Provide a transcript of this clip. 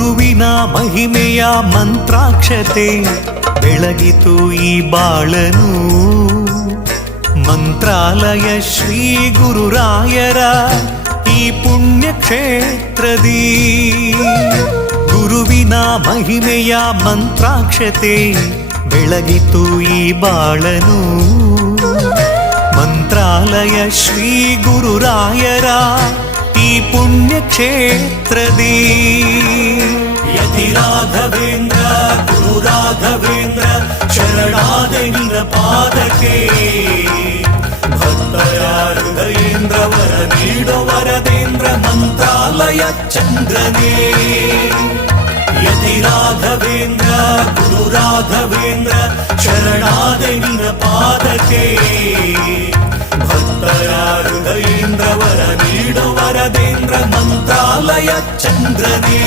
ಗುರುವಿನ ಮಹಿಮೆಯ ಮಂತ್ರಾಕ್ಷತೆ ಬೆಳಗಿತು ಈ ಬಾಳನು. ಮಂತ್ರಾಲಯ ಶ್ರೀ ಗುರುರಾಯರ ಈ ಪುಣ್ಯ ಕ್ಷೇತ್ರದಿ ಗುರುವಿನ ಮಹಿಮೆಯ ಮಂತ್ರಾಕ್ಷತೆ ಬೆಳಗಿತು ಈ ಬಾಳನು. ಮಂತ್ರಾಲಯ ಶ್ರೀ ಗುರುರಾಯರ ಈ ಪುಣ್ಯ ಕ್ಷೇತ್ರದಿ ಯತಿ ರಾಘವೇಂದ್ರ ಗುರು ರಾಘವೇಂದ್ರ ಶರಣಾದೆ ನಿನ್ನ ಪಾದಕ್ಕೆ. ಭಕ್ತರ ಹೃದಯೇಂದ್ರ ವರ ನೀಡೋ ವರದೇಂದ್ರ ಮಂತ್ರಾಲಯ ಚಂದ್ರನೇ. ಯತಿ ರಾಘವೇಂದ್ರ ಗುರು ರಾಘವೇಂದ್ರ ಶರಣಾದೆ ನಿನ್ನ ಪಾದಕ್ಕೆ. ಭಕ್ತರ ಹೃದಯೇಂದ್ರ ವರ ನೀಡೋ ವರದೇಂದ್ರ ಮಂತ್ರಾಲಯ ಚಂದ್ರನೇ.